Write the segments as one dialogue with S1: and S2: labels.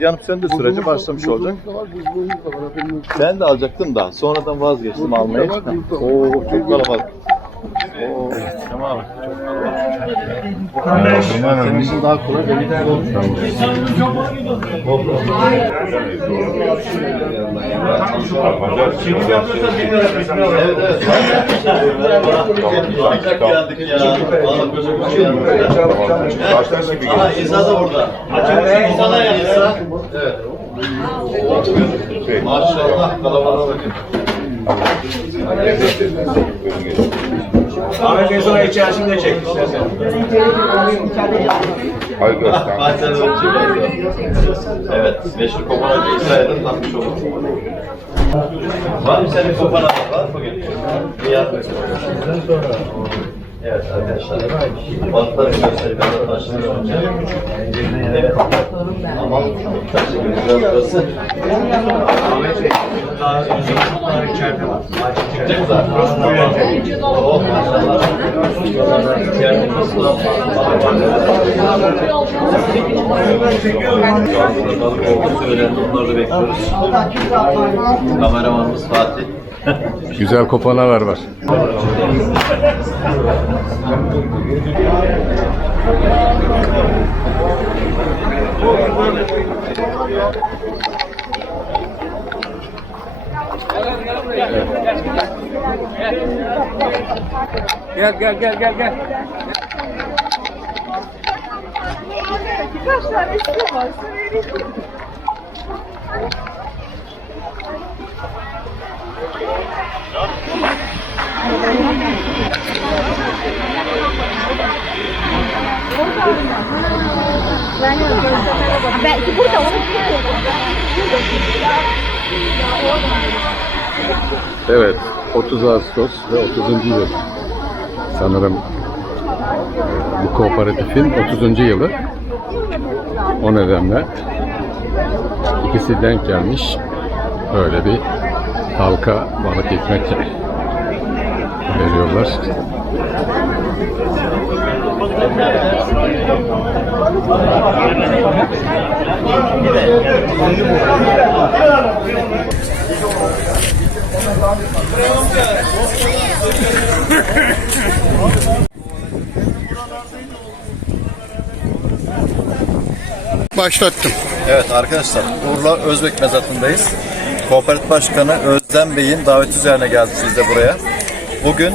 S1: Yanıp söndüğü sürece başlamış olacak. Ben de alacaktım da sonradan vazgeçtim almaya. Oo çok kalabalık. Tamam. Çok kalabalık. Senin için daha kolay benim için zor. Evet evet. Geldik ya. Valla koca koca. Aha İsa da burada. İsa da İsa. Evet. Maşallah kalabalığa bakın.
S2: Ahmet Bey sonra içerisinde çek istersen.
S1: Fatih Hanım çekiyor. Evet, meşhur kopanacı İsa'ya tanımış olduk. Var mı senin kopanacı? Var bugün? İyi yapmışsın. Evet arkadaşlar, ben de taşınıyorum. Evet. Güzel burası.
S2: Ahmet Bey daha önce çocuklar içeride var.
S1: Çıkacak zaten. Oh maşallah. İçeride nasıl olduğu söylendi, onları da bekliyoruz. Kameramanımız Fatih.
S3: Güzel kopanalar var.
S2: Gel gel gel gel gel.
S4: Birkaç tane istiyor var. Söyleyeyim.
S3: Evet, 30 Ağustos ve 30. yıl. Sanırım bu kooperatifin 30. yılı. O nedenle ikisi denk gelmiş. Böyle bir halka balık ekmek veriyorlar.
S5: Başlattım.
S1: Evet arkadaşlar Urla Özbek Mezatı'ndayız. Kooperatif Başkanı Özlem Bey'in daveti üzerine geldik biz de buraya. Bugün e,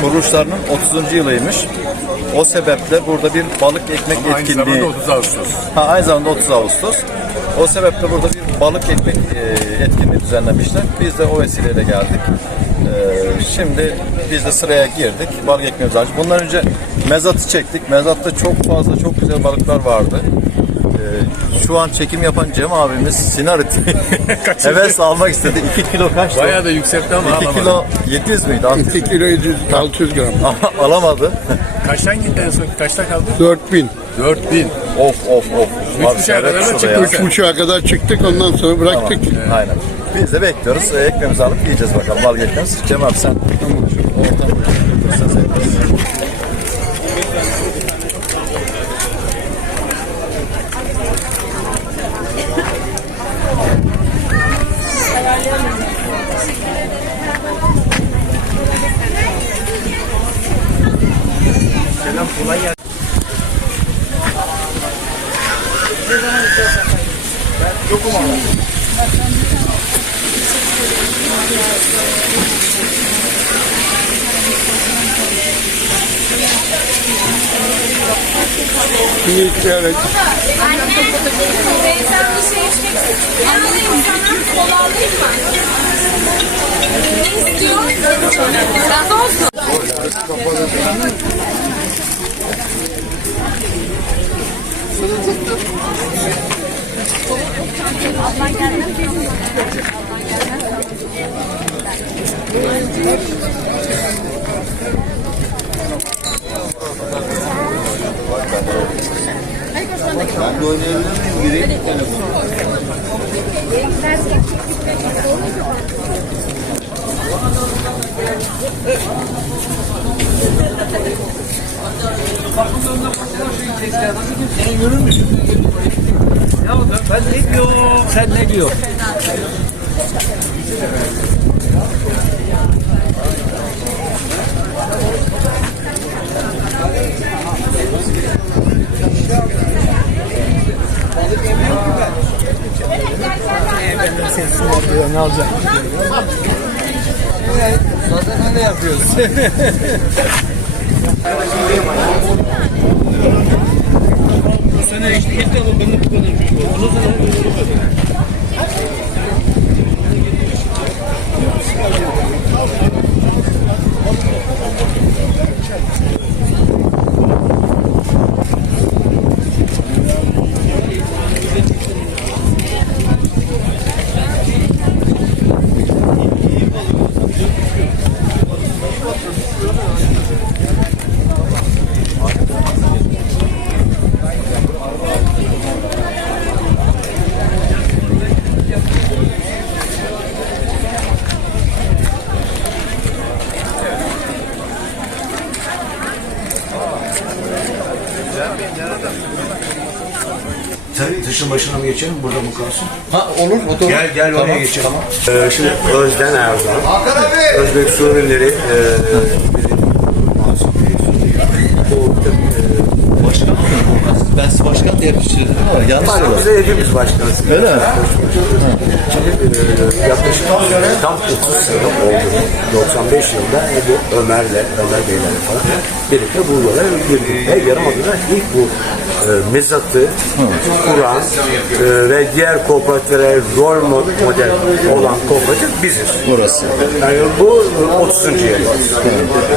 S1: kuruluşlarının 30. yılıymış. O sebeple burada bir balık ekmek etkinliği.
S3: 30 Ağustos.
S1: Ha, aynı zamanda 30 Ağustos. O sebeple burada bir balık ekmek e, etkinliği düzenlemişler. Biz de o vesileyle geldik. E, şimdi biz de sıraya girdik. Balık ekmeğimizi aldık. Bundan önce mezatı çektik. Mezatta çok fazla çok güzel balıklar vardı. Şu an çekim yapan Cem abimiz Sinarit heves almak istedi. 2 kilo kaçtı?
S3: Bayağı da yükseltti ama
S1: 2 kilo 700 müydü? 600
S5: 2 kilo 700, 600 gram.
S1: alamadı.
S3: Kaçtan gitti en son? Kaçta kaldı?
S5: 4000.
S3: 4000.
S1: of of of.
S3: Buçuğa
S1: seyret
S3: kadar da çıktık.
S5: 3.30'a kadar çıktık ondan sonra bıraktık.
S1: Aynen. Biz de bekliyoruz. Ee, ekmeğimizi alıp yiyeceğiz bakalım. Bal ekmeğimiz. Cem abi sen ortamı götürsen seviniriz.
S5: Şimdi evet.
S6: Teyzem bir şey içmek istiyor. Alayım sana kola alayım mı? Ne istiyor? Gaz olsun.
S1: Ben de oynayabilir miyim? Gireyim mi telefonu?
S2: Sen yürür müsün?
S7: Ya ben ne diyorum, sen ne diyorsun? Ne alacak? Zaten öyle yapıyoruz. Bu sene işte ilk defa benim bu kadar oldu. Ondan sonra
S8: Tabii taşın başına mı geçelim burada mı kalsın?
S1: Ha olur otur.
S8: Gel gel oraya geçelim. Ee, şimdi Özden Erdoğan. Özbek Su Ürünleri e,
S1: Ben sizi başkan diye yapıştırdım ama yanlış söyledim.
S8: biz de hepimiz başkanız.
S1: Öyle mi?
S8: Şimdi e, yaklaşık tam 30 sene oldu. 95 yılında e, bu Ömer'le, Ömer Beylerle falan birlikte bu yola girdik. Ve Yarımada'da ilk bu e, mezatı kuran e, ve diğer kooperatiflere rol mo- model olan kooperatif biziz.
S1: Burası.
S8: Yani bu e, 30. yıl.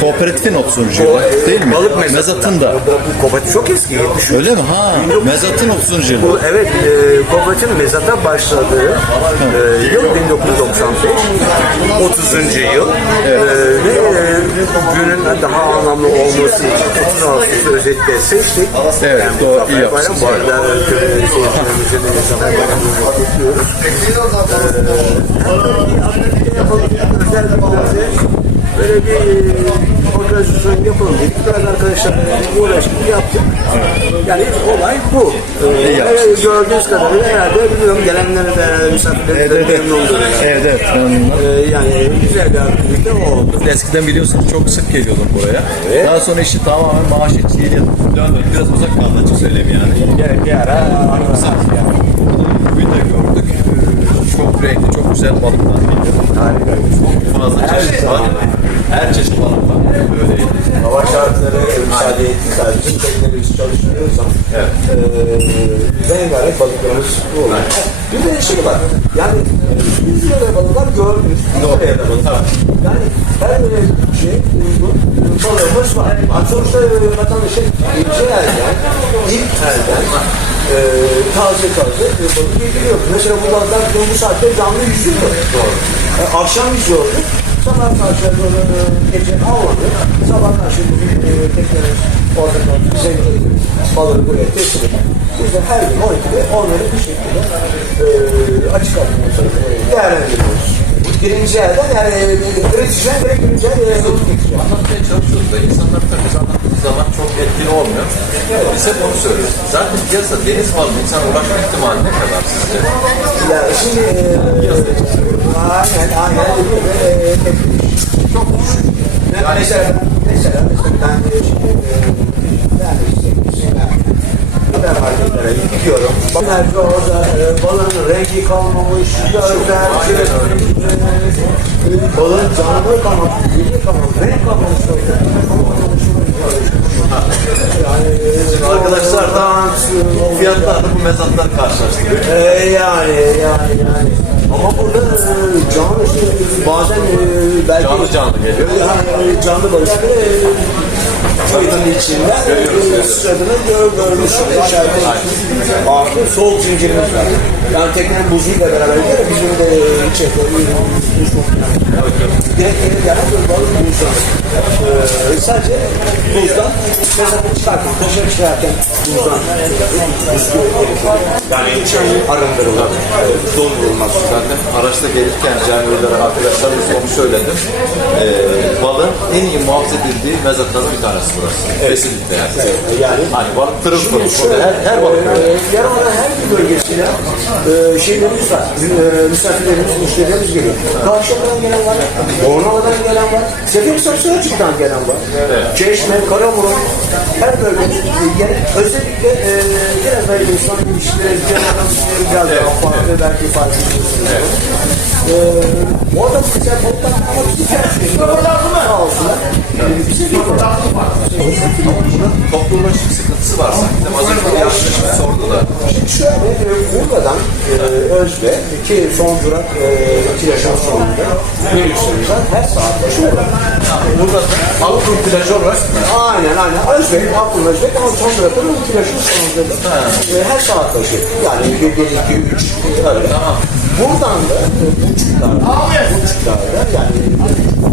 S1: Kooperatifin 30. yılı değil mi?
S8: Balık mezatı.
S1: Mezatın da.
S8: Bu kooperatif çok eski. 70
S1: Öyle mi? Ha. Mezatın 30. yılı.
S8: Bu evet e, kooperatifin mezata başladığı e, yıl 1995 30. yıl E, ve e, günün daha anlamlı olması için 30 Ağustos'u özetle seçtik.
S1: Evet, doğru,
S8: Zafer
S1: iyi
S8: Bayram, Bu arada Bayramı'nı kutluyoruz. Özel bir. Böyle bir e, organizasyon yapalım dedik. Biraz arkadaşlarla uğraştık, yaptık. Yani olay bu. Ee, gördüğünüz kadarıyla herhalde biliyorum gelenlere de misafirlere de memnundur. Yani.
S1: Evet evet. Ben-
S8: Ee, yani güzel bir aktivite oldu.
S1: Eskiden biliyorsunuz çok sık geliyordum buraya. Daha sonra işte tamamen maaş eksiğiyle döndüm. Biraz uzak kaldı açık söyleyeyim yani.
S8: Bir, bir ara
S1: Uzak yani. Bugün de gördük. Çok renkli, çok güzel balıklar geliyor.
S8: harika.
S1: Çok fazla çeşit var. Her çeşit balık var. Öyleydi.
S8: Hava şartları müsaade etti. Sadece teknelerimiz çalışmıyoruz ama
S1: Evet.
S8: e, rengarenk balıklarımız bu oluyor. Bir de şey var. Yani biz böyle balıklar gördük. Doğru. Yani her böyle şey bu balığımız var. Yani sonuçta vatandaşın ince elden, ilk elden e, taze taze balık yediriyor. Mesela bu balıklar bu saatte canlı yüzüyor. Doğru. E, akşam yüzüyordu. Sabah karşı e, gece avladı. Sabah karşı bizim e, tekneler orada kaldı. Bize getirdi. Balığı buraya teslim etti. Biz de her gün 12'de onları bir şekilde e, açık altında değerlendiriyoruz. Birinci elden yani e, üreticiden direkt birinci el e, balık getiriyor.
S1: Anlatmaya çalışıyoruz da insanlar tabii biz zaman çok etkili olmuyor. Biz hep onu söylüyoruz. Zaten piyasa deniz balığı insan ulaşma ihtimali ne kadar sizce?
S8: Ya şimdi e, aynen aynen e, çok düşük. Yani mesela mesela ben e, şimdi e, yani işte şeyler ben marketlere gidiyorum. Nerede orada e, balığın rengi kalmamış, gözler, e, balığın canlı kalmamış, dili kalmamış, renk kalmamış. Yani e,
S1: Arkadaşlar da fiyatlarla bu mezatlar karşılaştırıyor.
S8: ee, yani yani yani. Ama burada e, canlı işte bazen e, belki
S1: Canlı canlı geliyor.
S8: Yani canlı balık Tweet'in içinden sıradını gör, görmüşsün. İçeride farklı soğuk zincirimiz var. Yani teknenin buzuyla beraber gidiyor. Bizim de içeride buz kokuyor. Direkt gelen bir balık buzdan. Ee, sadece buzdan mesela çıkarken, koşa çıkarken buzdan buz yani arındırılır, dondurulmaz.
S1: Zaten araçta gelirken Cemil'lere arkadaşlarımız onu söyledim. Ee, balığın en iyi muhafaza edildiği mezatlardan bir tanesi. Burası. Kesinlikle.
S8: Evet, yani
S1: Hani balık tırıl tırıl.
S8: Şöyle,
S1: Her, her balık
S8: e, Yarımada her bir bölgesine e, şeylerimiz var. E, misafirlerimiz, müşterilerimiz geliyor. Karşıyaka'dan gelen var, Bornova'dan gelen var, Seferihisar Sığırcık'tan gelen var. Çeşme, Karaburun, her bölgede e, gene, özellikle e, biraz böyle insan ilişkileri, genel biraz daha farklı, belki farklı. E, orada güzel balıklar ama bizi tercih Sağ olsunlar. E.
S1: Toplumlaşık sıkıntısı var sanki. Az önce bir arkadaşım sordu da.
S8: Şöyle Urla'dan e, Özbe ki son durak e, yaşam sonunda var. Her saat başı uğrar.
S1: Burada Avrupa plajı olarak
S8: Aynen aynen. Özbek, Aklım Özbek ama son durakta bu yaşam sonunda da e, her saat başı. Yani bir, bir, iki, üç. Öyle. Buradan da e, buçuklarda, buçuklarda yani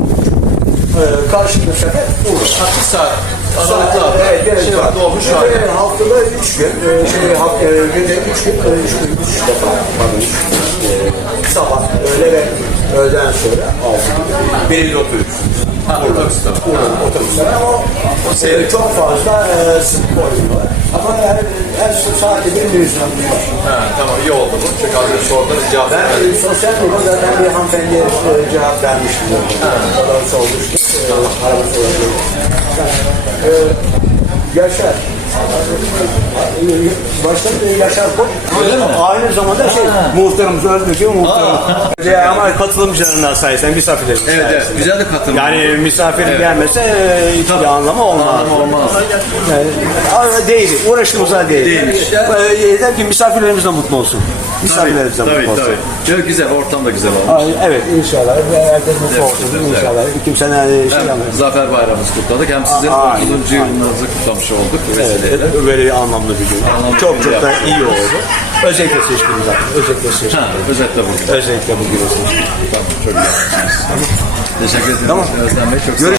S8: e, karşında sefer Urla.
S1: bir saat aralıklarla
S8: Evet, evet,
S1: şey
S8: var.
S1: doğmuş
S8: Evet,
S1: hali.
S8: evet, haftada üç gün, e, şey, hafta, e, günde üç gün, e, üç gün, üç defa, pardon, üç gün, e, sabah, öğle ve öğleden sonra altı gün.
S1: Belli otobüs. Ha, otobüs tabii.
S8: Buradan otobüsler ama e, çok fazla e, sık koyuyorlar. Ama her, her saatte bir müzyon var.
S1: Ha, tamam iyi oldu bu. Çünkü az önce sorduğunuz cevap
S8: Ben e, sosyal medyada zaten bir hanımefendiye e, cevap vermiştim. Kadar sormuştum. E, arabası olarak. E, Yaşar. Baştan e, Yaşar Koç. Aynı zamanda şey, muhtarımız Özbek'i muhtarımız. E, Ama katılımcılarından sayesinde misafirlerimiz
S7: Evet evet.
S8: sayesinde.
S7: Güzel de katılım.
S8: Yani misafir gelmese e, hiçbir anlamı olmaz.
S1: Anlamı olmaz.
S8: Yani, ama değil, uğraştığımızda değil.
S7: Değilmiş.
S8: E, yeter ki misafirlerimiz de mutlu olsun. Misafirlerimiz de
S7: Tabii
S8: mutlu olsun.
S7: tabii. Çok güzel. Ortam da güzel olmuş.
S8: Ay, Evet inşallah. Herkes mutlu olsun. İnşallah. Kimsenin şey
S1: Hem
S8: yapmıyor.
S1: Zafer Bayramımızı kutladık hem sizin
S8: Aa,
S1: 30. yılınızı kutlamış olduk
S8: Evet,
S1: vesileyle.
S8: böyle bir anlamlı bir gün.
S1: Anlamlı bir
S8: çok
S1: gün
S8: çok da iyi oldu. Özellikle seçtiğimiz zaten. Özellikle seçtim.
S1: Ha, özetle bugün.
S8: Özellikle bugün.
S1: Tamam, çok iyi yapmışsınız. Teşekkür ederim
S8: Tamam.
S1: Özlem Bey. Çok olun.